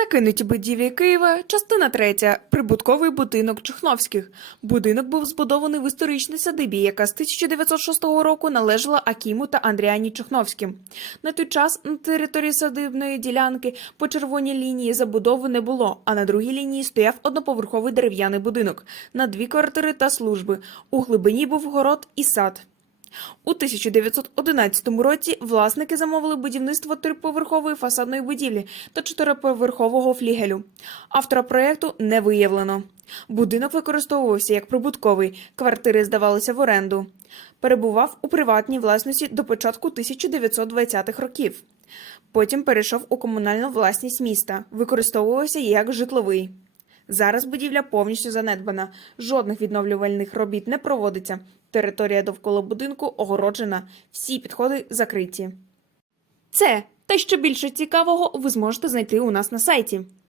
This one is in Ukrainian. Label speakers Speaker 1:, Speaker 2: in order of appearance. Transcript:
Speaker 1: Закинуті будівлі Києва, частина третя. Прибутковий будинок Чехновських. Будинок був збудований в історичній садибі, яка з 1906 року належала Акіму та Андріані Чехновським. На той час на території садибної ділянки по червоній лінії забудови не було, а на другій лінії стояв одноповерховий дерев'яний будинок на дві квартири та служби. У глибині був город і сад. У 1911 році власники замовили будівництво триповерхової фасадної будівлі та чотириповерхового флігелю. Автора проєкту не виявлено. Будинок використовувався як прибутковий, квартири здавалися в оренду. Перебував у приватній власності до початку 1920-х років. Потім перейшов у комунальну власність міста, використовувався як житловий. Зараз будівля повністю занедбана, жодних відновлювальних робіт не проводиться. Територія довкола будинку огороджена, всі підходи закриті. Це та що більше цікавого ви зможете знайти у нас на сайті.